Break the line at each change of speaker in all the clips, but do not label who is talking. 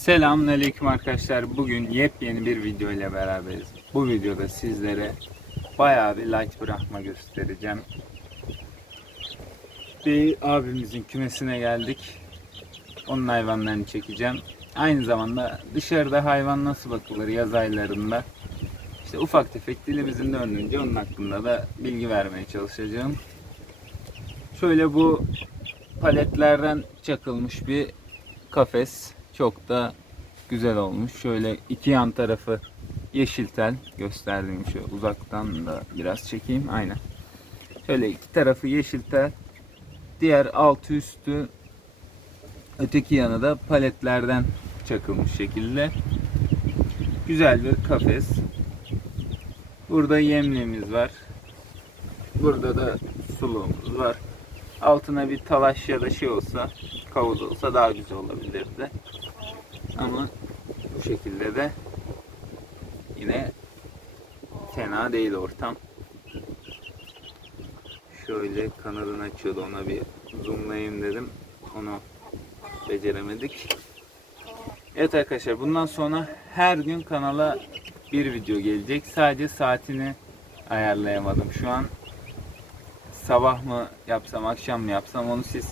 Selamünaleyküm arkadaşlar. Bugün yepyeni bir video ile beraberiz. Bu videoda sizlere bayağı bir light bırakma göstereceğim. Bir abimizin kümesine geldik. Onun hayvanlarını çekeceğim. Aynı zamanda dışarıda hayvan nasıl bakılır yaz aylarında. İşte ufak tefek dilimizin döndüğünce onun hakkında da bilgi vermeye çalışacağım. Şöyle bu paletlerden çakılmış bir kafes. Çok da güzel olmuş. Şöyle iki yan tarafı yeşil tel gösterdim. şu uzaktan da biraz çekeyim. Aynen. Şöyle iki tarafı yeşil tel. Diğer alt üstü öteki yanı da paletlerden çakılmış şekilde. Güzel bir kafes. Burada yemliğimiz var. Burada da suluğumuz var. Altına bir talaş ya da şey olsa, kavuz olsa daha güzel olabilirdi. Ama bu şekilde de yine fena değil ortam. Şöyle kanadını açıyordu ona bir zoomlayayım dedim. Onu beceremedik. Evet arkadaşlar bundan sonra her gün kanala bir video gelecek. Sadece saatini ayarlayamadım şu an. Sabah mı yapsam akşam mı yapsam onu siz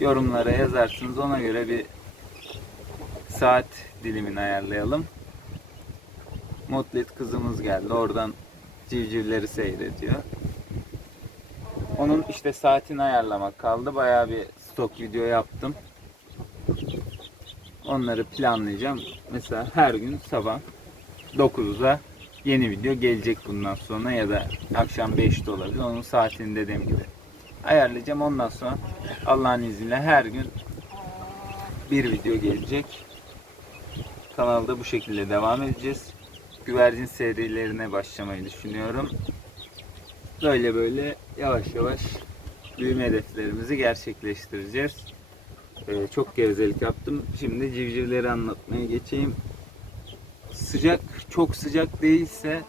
yorumlara yazarsınız. Ona göre bir saat dilimini ayarlayalım. Motlet kızımız geldi. Oradan civcivleri seyrediyor. Onun işte saatini ayarlamak kaldı. Bayağı bir stok video yaptım. Onları planlayacağım. Mesela her gün sabah 9'a yeni video gelecek bundan sonra ya da akşam 5'te olabilir. Onun saatini dediğim gibi ayarlayacağım. Ondan sonra Allah'ın izniyle her gün bir video gelecek kanalda bu şekilde devam edeceğiz. Güvercin serilerine başlamayı düşünüyorum. Böyle böyle yavaş yavaş büyüme hedeflerimizi gerçekleştireceğiz. Ee, çok gevezelik yaptım. Şimdi civcivleri anlatmaya geçeyim. Sıcak, çok sıcak değilse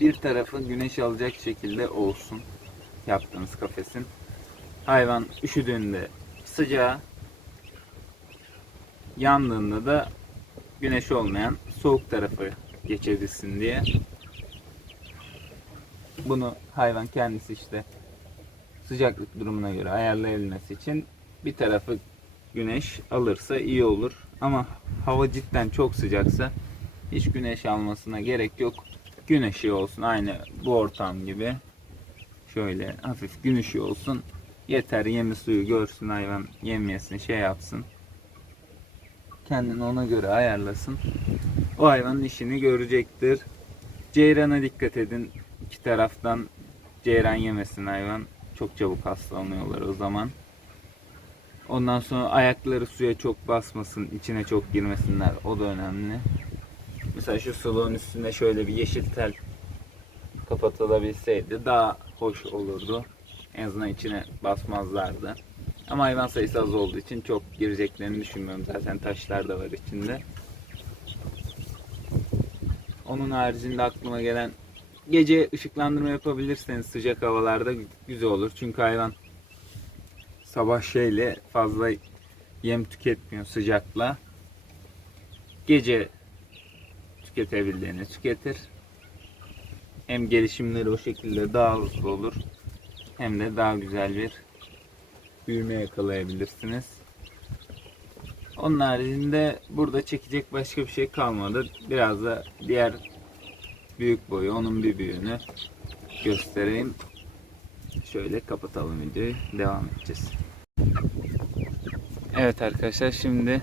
bir tarafı güneş alacak şekilde olsun yaptığınız kafesin. Hayvan üşüdüğünde sıcağı Yandığında da güneş olmayan soğuk tarafı geçebilsin diye. Bunu hayvan kendisi işte sıcaklık durumuna göre ayarlayabilmesi için bir tarafı güneş alırsa iyi olur. Ama hava cidden çok sıcaksa hiç güneş almasına gerek yok. Güneşi olsun aynı bu ortam gibi. Şöyle hafif gün olsun. Yeter yemi suyu görsün hayvan yemyesin şey yapsın. Kendini ona göre ayarlasın. O hayvanın işini görecektir. Ceyrana dikkat edin. İki taraftan ceyran yemesin hayvan. Çok çabuk hastalanıyorlar o zaman. Ondan sonra ayakları suya çok basmasın, içine çok girmesinler. O da önemli. Mesela şu suluğun üstüne şöyle bir yeşil tel kapatılabilseydi daha hoş olurdu. En azından içine basmazlardı. Ama hayvan sayısı az olduğu için çok gireceklerini düşünmüyorum. Zaten taşlar da var içinde. Onun haricinde aklıma gelen gece ışıklandırma yapabilirseniz sıcak havalarda güzel olur. Çünkü hayvan sabah şeyle fazla yem tüketmiyor sıcakla. Gece tüketebildiğini tüketir. Hem gelişimleri o şekilde daha hızlı olur hem de daha güzel bir büyüme yakalayabilirsiniz. Onun haricinde burada çekecek başka bir şey kalmadı. Biraz da diğer büyük boyu onun bir büyüğünü göstereyim. Şöyle kapatalım videoyu. Devam edeceğiz. Evet arkadaşlar şimdi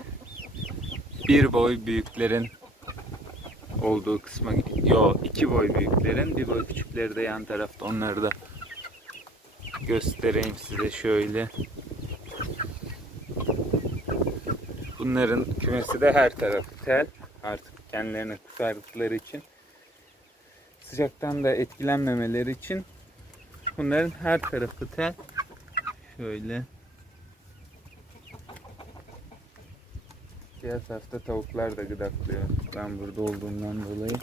bir boy büyüklerin olduğu kısma gidiyor. Yo iki boy büyüklerin bir boy küçükleri de yan tarafta onları da göstereyim size şöyle. Bunların kümesi de her tarafı tel. Artık kendilerine kurtardıkları için sıcaktan da etkilenmemeleri için bunların her tarafı tel. Şöyle. Diğer tarafta tavuklar da gıdaklıyor. Ben burada olduğumdan dolayı.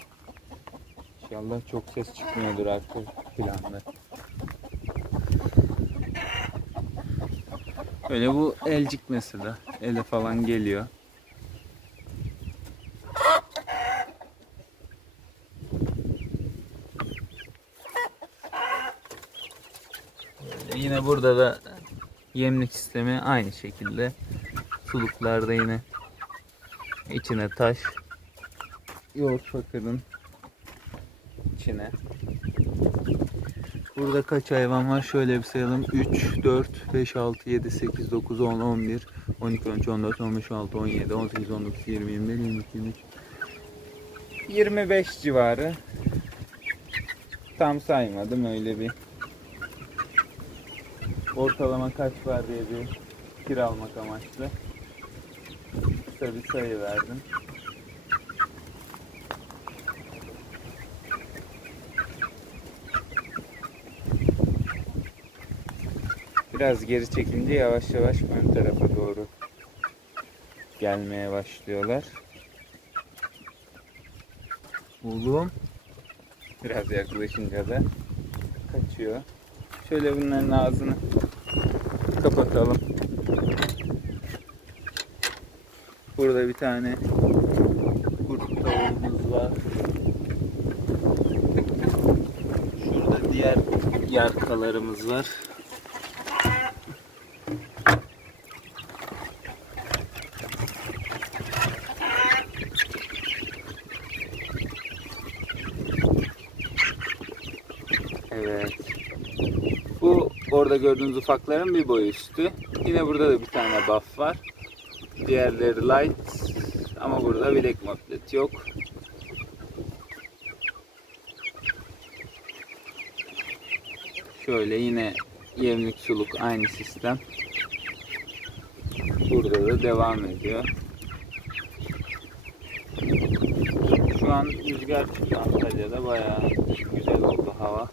İnşallah çok ses çıkmıyordur artık planda. Böyle bu elcik mesela. Ele falan geliyor. Böyle yine burada da yemlik sistemi aynı şekilde. Suluklarda yine içine taş, yoğurt fakırın içine Burada kaç hayvan var? Şöyle bir sayalım. 3, 4, 5, 6, 7, 8, 9, 10, 11, 12, 13, 14, 15, 16, 17, 18, 19, 20, 21, 22, 23. 25 civarı. Tam saymadım öyle bir. Ortalama kaç var diye bir kiralmak amaçlı. Kısa bir sayı verdim. Biraz geri çekilince yavaş yavaş ön tarafa doğru gelmeye başlıyorlar. Oğlum. Biraz yaklaşınca da kaçıyor. Şöyle bunların ağzını kapatalım. Burada bir tane kurt tavuğumuz var. Şurada diğer yarkalarımız var. Orada gördüğünüz ufakların bir boyu üstü. Yine burada da bir tane buff var. Diğerleri light ama burada bilek maplet yok. Şöyle yine yemlik suluk aynı sistem. Burada da devam ediyor. Şu an rüzgar Antalya'da bayağı güzel oldu hava.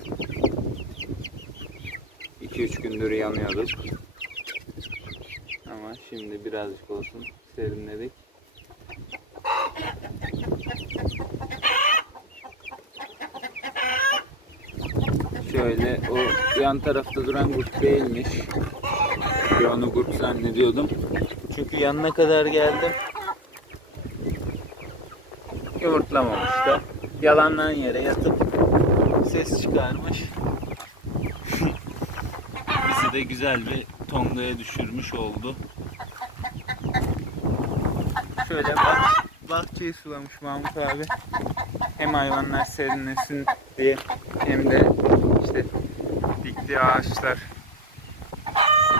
2-3 gündür yanıyorduk. Ama şimdi birazcık olsun serinledik. Şöyle o yan tarafta duran kurt değilmiş. Bir onu kurt zannediyordum. Çünkü yanına kadar geldim. Yumurtlamamış da. Yalandan yere yatıp ses çıkarmış. de güzel bir tongaya düşürmüş oldu. Şöyle bak, bahçeyi sulamış Mahmut abi. Hem hayvanlar serinlesin diye hem de işte dikti ağaçlar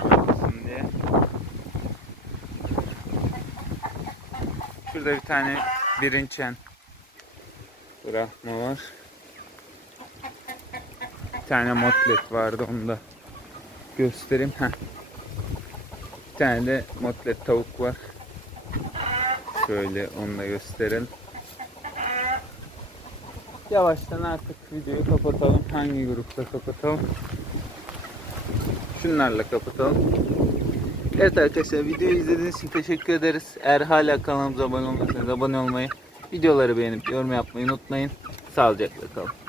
olsun diye. Şurada bir tane birinçen bırakma var. Bir tane motlet vardı onda göstereyim. Heh. Bir tane de motlet tavuk var. Şöyle onu da gösterelim. Yavaştan artık videoyu kapatalım. Hangi grupta kapatalım? Şunlarla kapatalım. Evet arkadaşlar videoyu izlediğiniz için teşekkür ederiz. Eğer hala kanalımıza abone olmazsanız abone olmayı, videoları beğenip yorum yapmayı unutmayın. Sağlıcakla kalın.